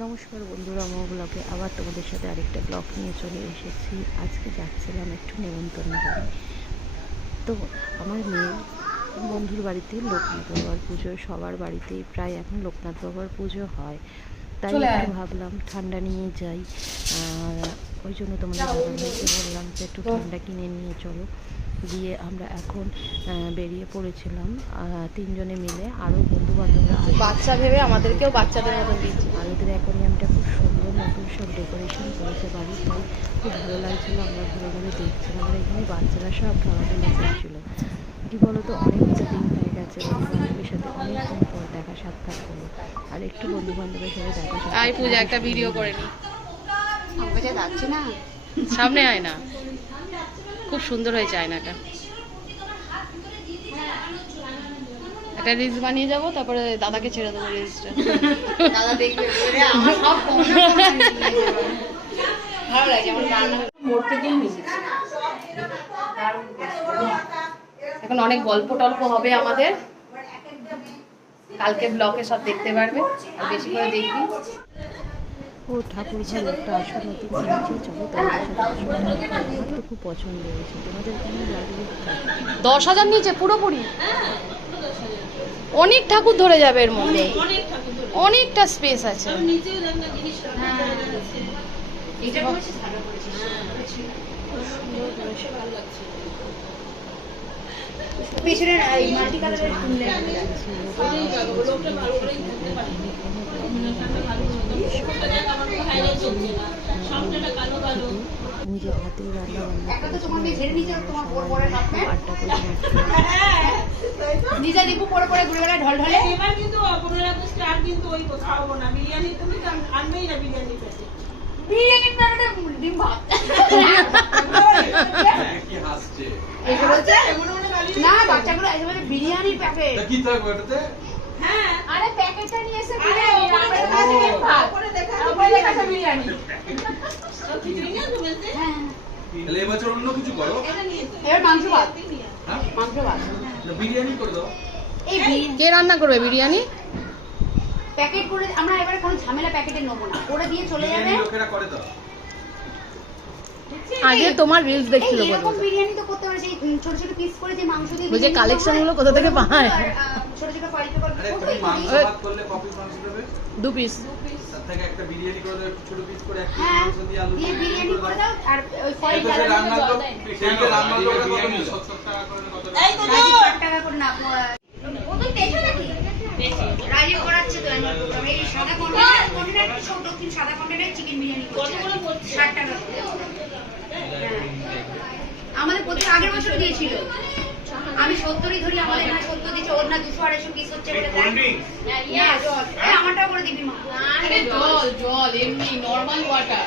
নমস্কার বন্ধুরা আমার ব্লগে আবার তোমাদের সাথে আরেকটা ব্লগ নিয়ে চলে এসেছি। আজকে যাচ্ছিলাম একটু নেমন্তন্ন বাড়ি তো আমার মেয়ে বন্ধুর বাড়িতে লোকনাথ বাবার পুজো সবার বাড়িতেই প্রায় এখন লোকনাথ বাবার পুজো হয়। তাই একটু ভাবলাম ঠান্ডা নিয়ে যাই। আর ওই জন্য তোমাদের বললাম যে একটু ঠান্ডা কিনে নিয়ে চলো। দিয়ে আমরা এখন বেরিয়ে পড়েছিলাম তিনজনে মিলে। আরও বন্ধু বান্ধবরা বাচ্চা ভেবে আমাদেরকেও বাচ্চাদের মতন দিচ্ছে। আর ওদের অ্যাকোরিয়ামটা খুব সুন্দর নতুন সব ডেকোরেশন করেছে বাড়ি তাই খুব ভালো লাগছিল আমরা ঘুরে ঘুরে দেখছিলাম। আর এখানে বাচ্চারা সব খেলাধুলা করছিল। কি বলতো অনেকটা দিন হয়ে গেছে। বন্ধু বান্ধবের সাথে অনেকদিন পর দেখা সাক্ষাৎ হলো। আর একটু বন্ধু বান্ধবের সাথে দেখা সাক্ষাৎ পূজা একটা ভিডিও করে। নি। যাচ্ছে না। সামনে আয় না। খুব সুন্দর হয়েছে আয়নাটা। একটা রিলস বানিয়ে যাব তারপরে দাদাকে ছেড়ে দেবো রিলসটা দাদা দেখবে আমার সব ভালো আমার রান্না এখন অনেক গল্প টল্প হবে আমাদের। কালকে ব্লকে সব দেখতে পারবে আর বেশি করে দেখবি। ও ঠাকুর ঘর একটা আসন নতুন কিনেছে চলো তোমাদের সাথে আসলে আমার তো খুব পছন্দ হয়েছে। তোমাদের কেমন লাগল? দশ হাজার নিচে পুরোপুরি। অনেক ঠাকুর ধরে যাবে এর মধ্যে। অনেকটা স্পেস আছে। এটা করেছিস? ভালো করেছিস। পেছনে মাল্টি কালারের ফুলের নিজের হাতেই রান্না বান্না আটটা নিজে পরে পরে ঘুরে বেড়ায় ঢল ঢলে এবার কিন্তু পনেরো আগস্ট আর কিন্তু ওই খাওয়াবো না বিরিয়ানি তুমি আনবেই না বিরিয়ানি পেতে বিরিয়ানি প্যাকেটে ডিম ভাত কি হাসছে না বাচ্চাগুলো এসে বলছে বিরিয়ানির প্যাকেট কি থাকবে ওটাতে? হ্যাঁ। আরে প্যাকেটটা নিয়ে এসে আরে হ্যাঁ তাহলে এবছর অন্য কিছু করো। এটা নিয়ে এসো। এবার মাংস ভাত। হ্যাঁ? মাংস ভাত। বিরিয়ানি করে দাও। এই কে রান্না করবে বিরিয়ানি? প্যাকেট করে আমরা এবারে কোনো ঝামেলা প্যাকেটে নেব না। করে দিয়ে চলে যাবে। লোকেরা করে দাও। আগে তোমার রিলস দেখছিল এরকম বিরিয়ানি তো করতে পারে সেই উম, ছোট ছোট পিস করে যে মাংস দিয়ে করা হয়, গুলো কোথা থেকে পায়? ছোট ছোট পেপার করলে কপি দু পিস হ্যাঁ হ্যাঁ। আমাদের প্রতি আগের বছর দিয়েছিল। আমি সত্তরই ধরি আমাদের সত্তর দিচ্ছে ওর না দুশো আড়াইশো পিস হচ্ছে দিবি মা। জল জল এমনি নর্মাল ওয়াটার